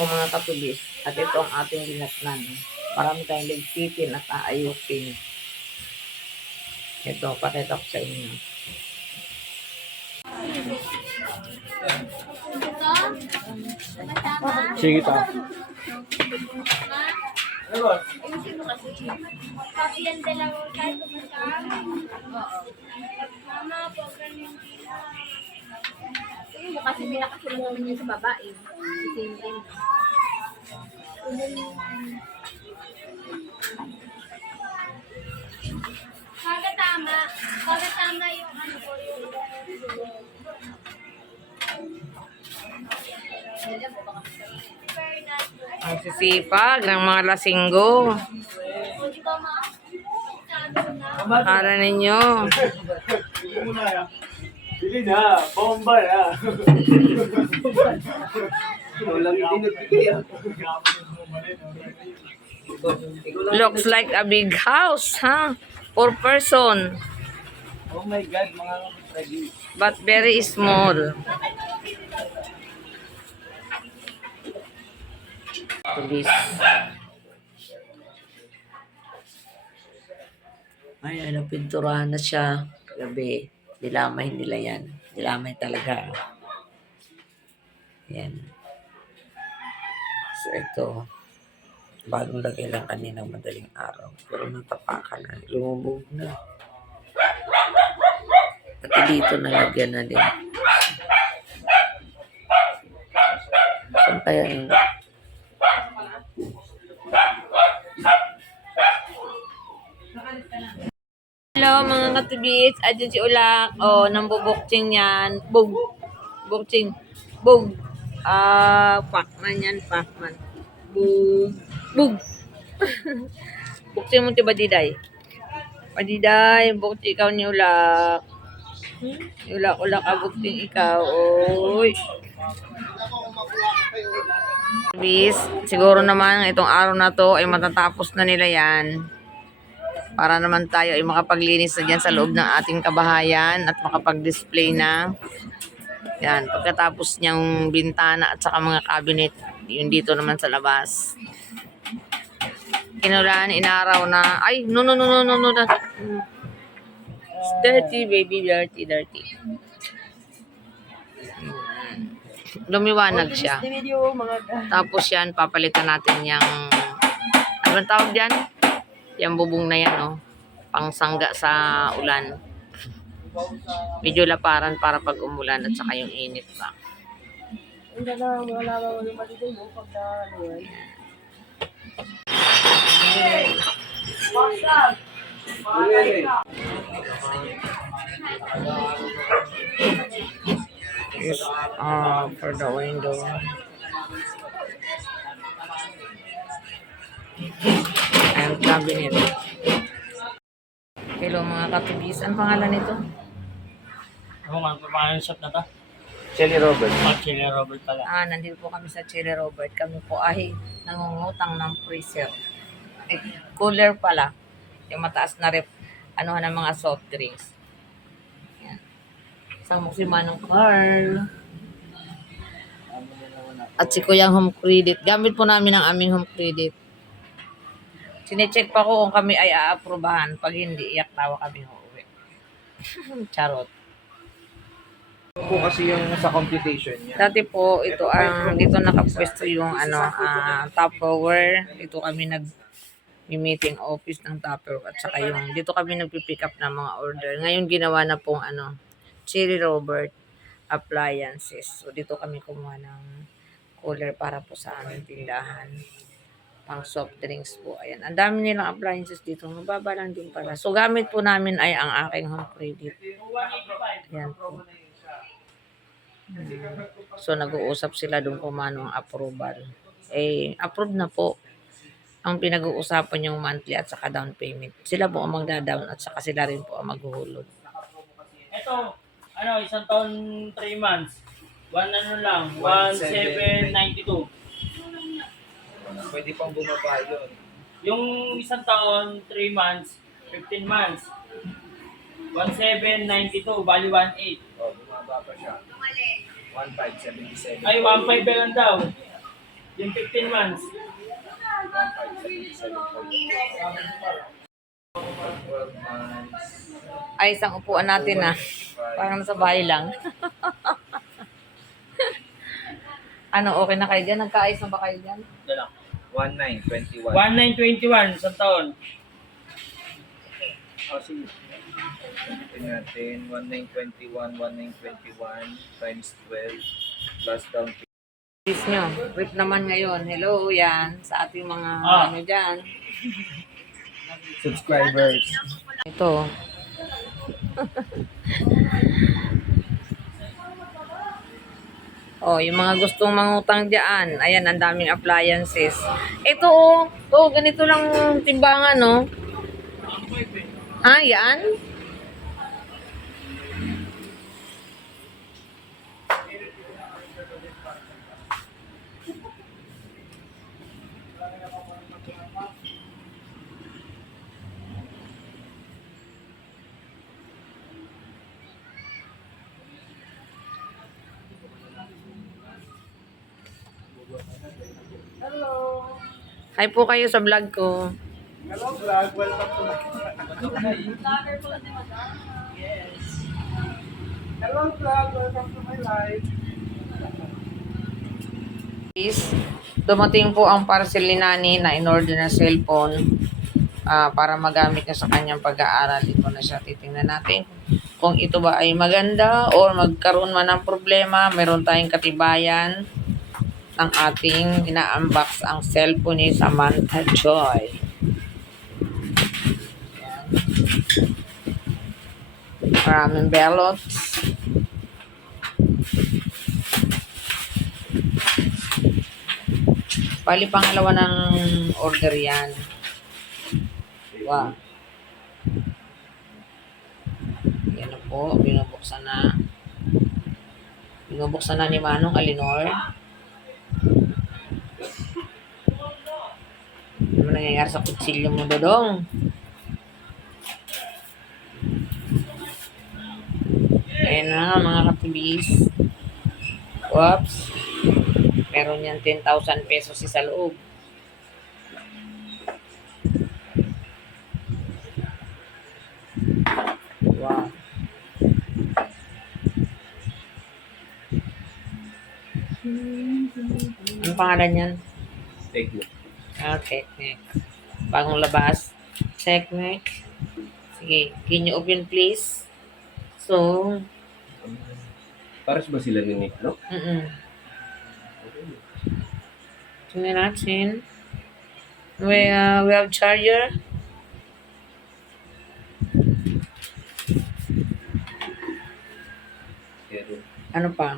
ko mga katubis. At ito ang ating dinatnan. Marami tayong ligpitin at aayusin. Ito, pakita ko sa inyo. Sige ta. Ayusin mo kasi. Kasi yan dalawang tayo kumasama. Mama, pag ganyan mo kasi binakasunod naman yun sa babae. Same thing. Kagatama yung ano ko yung Ang sisipag ng mga lasinggo. Akala ninyo. Bili na, bomba na. Walang tinutiki ah. Looks like a big house, huh? 4 person. Oh my God, mga kapitagi. But very small. Police. Ay, napinturahan na siya. Gabi. Dilamay nila yan. Dilamay talaga. Yan. So, ito. Bagong lagay lang kaninang madaling araw. Pero natapakan na. Lumubog na. Pati dito nalagyan na din. Saan kaya yung... Hello mga katubits. Adyan si Ulak. O, nambubukching yan. Bug. Bukching. Bug. Pakman yan. Pakman. Bug. Bug. Bukching mo ti Badiday. Badiday. Bukching ikaw ni Ulak. Ulak abukting ikaw. Oy. Bis, siguro naman itong araw na to ay matatapos na nila yan. Para naman tayo ay makapaglinis na dyan sa loob ng ating kabahayan at makapag-display na. Yan, pagkatapos niyang bintana at saka mga cabinet, yun dito naman sa labas. Kinulaan, inaraw na. Ay, no. It's dirty, baby. Dirty. Lumiwanag siya. Tapos yan, papalitan natin yung, ano bang tawag dyan? Yung bubong na yan, oh. Pangsangga sa ulan. Medyo laparan para pag umulan at saka yung init pa. Yes, for the window. And cabinet. Hello mga katubis. Ang pangalan nito? Ano nga, paano shop na to? Chelly Robert. Chelly Robert pala. Nandito po kami sa Chelly Robert. Kami po ay nangungutang ng freezer. Cooler pala. Yung mataas na rep. Ano ng mga soft drinks. Yan. Sama si Manong Carl. At si Kuyang Home Credit. Gamit po namin ang aming Home Credit. Sinecheck pa ko kung kami ay aaprubahan. Pag hindi, iyak tawa kami uuwi. Charot. Po kasi yung sa computation niya. Dati po, ito ang dito nakapwesto yung Tupperware. Dito kami nag-meeting office ng Tupperware. At saka yung dito kami nagpipick up ng mga order. Ngayon ginawa na pong Chelly Robert appliances. So dito kami kumuha ng cooler para po sa aming tindahan. Pang soft drinks po. Ayan. Ang dami nilang appliances dito. Mababa lang din pala. So, gamit po namin ay ang aking Home Credit. Ayan po. So, nag-uusap sila doon kung manong approval. Approved na po. Ang pinag-uusapan yung monthly at saka down payment. Sila po ang magda-down at saka sila rin po ang maghuhulog. Ito, isang taon 3 months. 1,792. Pwede pang bumaba yun. Yung isang taon, 3 months, 15 months. 1,792, bali 1,800. Bumaba pa siya. 1,577. Ay, 1,500 lang daw. Yung 15 months. 12 months. Ay, isang upuan natin na. Parang nasa bahay lang. Ano, okay na kayo dyan? Nagkaayos na ba kayo dyan? Ito lang. 1921. 1921, isang taon. Oh, sige. Tingnan natin. 1921, 1921 times 12 plus down payment. Please nyo. Rip naman ngayon. Hello, yan. Sa ating mga Ah. ano dyan. Subscribers. Ito. Oh, yung mga gustong mangutang diyan. Ayan, ang daming appliances. Ito oh. Oh, ganito lang timbangan, no? Ah, yan? Hi po kayo sa vlog ko. Hello vlog, welcome to my Hello vlog, welcome to my life. Please, dumating po ang parcel ni Nani na in-order na cellphone para magamit niya sa kanyang pag-aaral. Ito na siya. Titingnan natin kung ito ba ay maganda o magkaroon man ng problema. Meron tayong katibayan ng ating ina-unbox ang cellphone ni Samantha Joy. Ayan. Maraming belots. Bali, pangalawa ng order yan. Wow. Yan na po. Binubuksan na. Binubuksan na ni Manong Alinor. Ano nangyayari sa kutsilyo mo, Dodong? Ayan na, mga katibis. Whoops. Meron yan 10,000 pesos sa loob. Wow. Ano pangalan yan? Thank you. Technic. Bagong labas. Technic. Sige, can you open please? So, Pares ba sila ni Nick, no? tingnan natin. We have charger. Pero, Ano pa?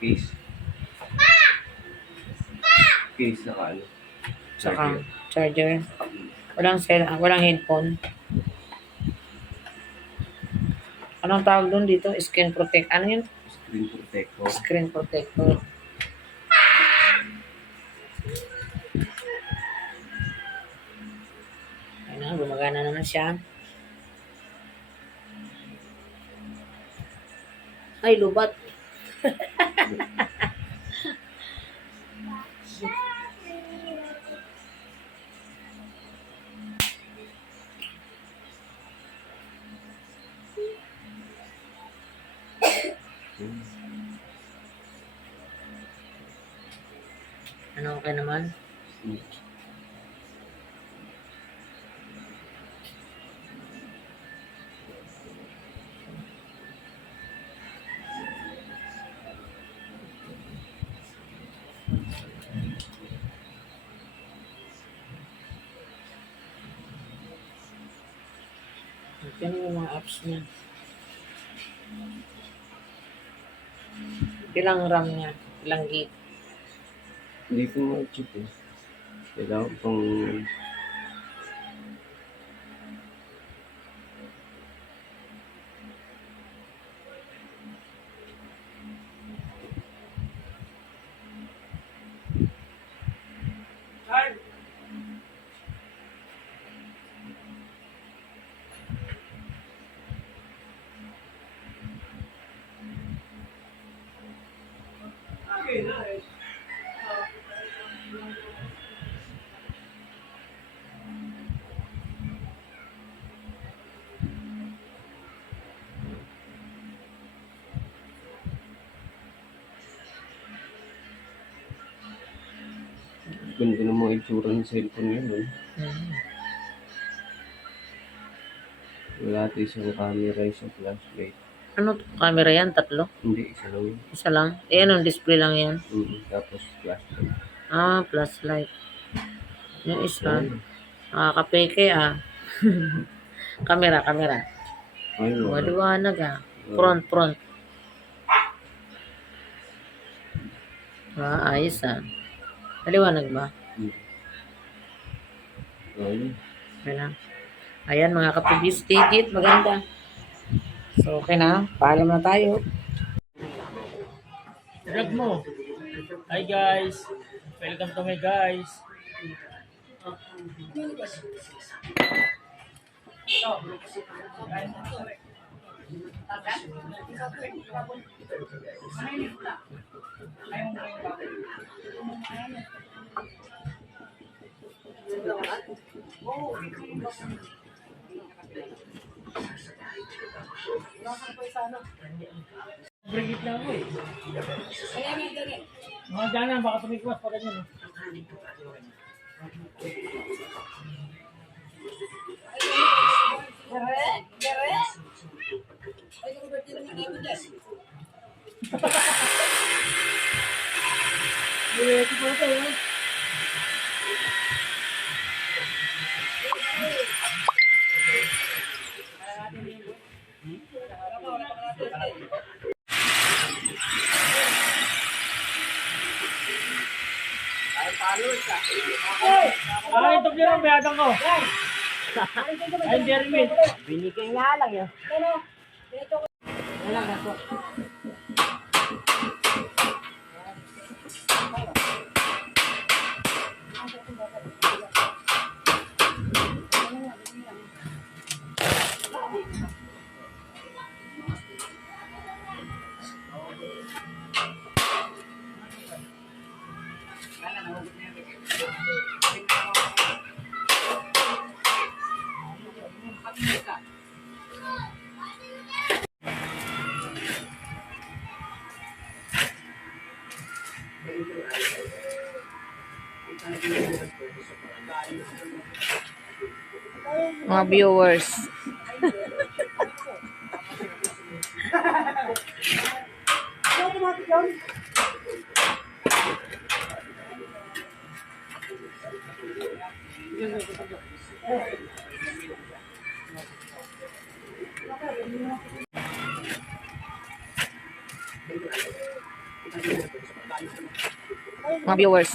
case. Case na ano. Saka charger. Walang headphone. Anong tawag doon dito? Screen protect. Ano yun? Screen protector. Screen protector. Ayun na, gumagana naman siya. Ay, lubat. Ano, okay naman? Yan yung mga apps niya. Ilang RAM niya? Ilang gig? Hindi ko ma-check eh. Kailangan pang... Ganda ng mga itsura ng cellphone yun. Eh. Hmm. Wala ito isang camera, isang flashlight. Ano to? Camera yan? Tatlo? Hindi, isa lang yun. Isa lang? Eh, anong display lang yan? Tapos flashlight. Ah, flashlight. Yung isa. Nakakapeke ah. Camera. Ay, wala. Maliwanag ah. Front. Ah, ayos ah. Maliwanag ba? Ay, Ayan. Ayan mga kapibis, digit, maganda. So, okay na. Paalam na tayo. Drag mo. Hi guys. Welcome to my guys. Brigit na ako eh. Mga dyan baka tumikwas pa ganyan. Diretso po ito eh. Ay, ito niyo ang bayadang ko. Ay, Jeremy. Binigay nga lang yun. Mga viewers. Mga viewers.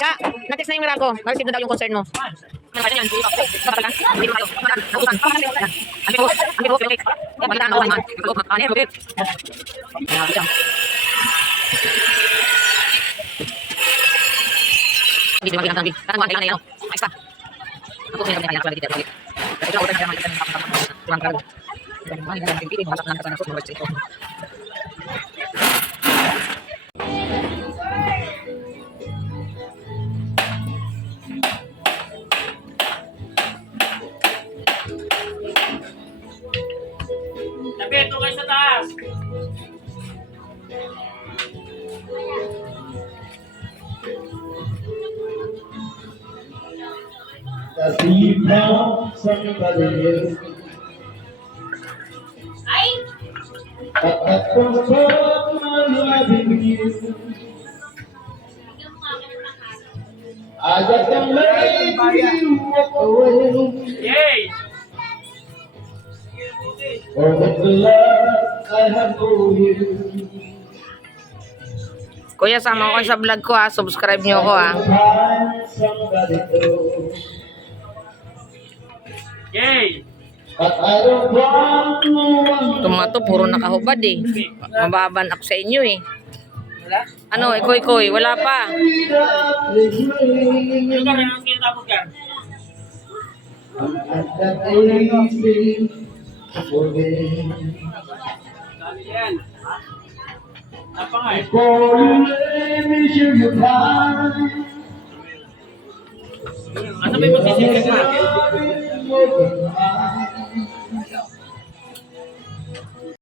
Ka, na-text na yung Miraco. Na-receive na daw yung concern mo. Ano kaya yan? Dapat ka? Hindi mo kayo. Nautusan. Ang okay. Yan, maganda ang nakuha naman. Ano yan, okay. Video lagi ang tanong. Tanong kailangan yan. Ayos pa. Ako kaya kailangan kailangan dito. Ito ako kailangan tuwang karo. Mga mga pipili mo sa sana sa mga ito. Tabi, ito kayo sa taas. That deep down somebody else. But at the top my loving you. I just can't make you walk away. Yay! For with the love I have for you. Kuya, sama ko sa vlog ko ha. Subscribe nyo ako ha. Find somebody else. Yay! But I don't want no one. Itong mga to, puro nakahubad eh. Mababan ako sa inyo eh. Ano, ikoy, wala pa. Without regret. Ano ka rin ang kinatapos ka? And that easy to forget. Apa nga eh? For you let me show you time. Ano ba yung magsisipin natin?